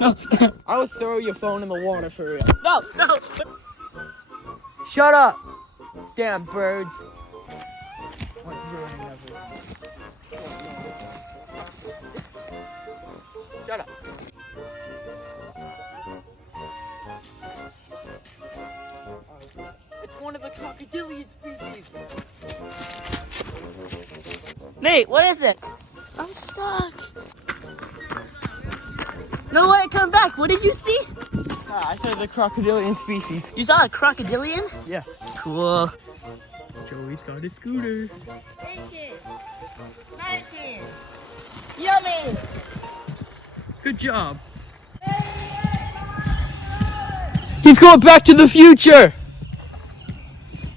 No. I would throw your phone in the water for real. No. Shut up. Damn birds. Shut up. It's one of the crocodillian species. Nate, what is it? I'm stuck. No way, come back. What did you see? I said the crocodillian species. You saw a crocodillian? Yeah. Cool. Joey's got a scooter. 18, 19. Yummy. Good job. He's going back to the future.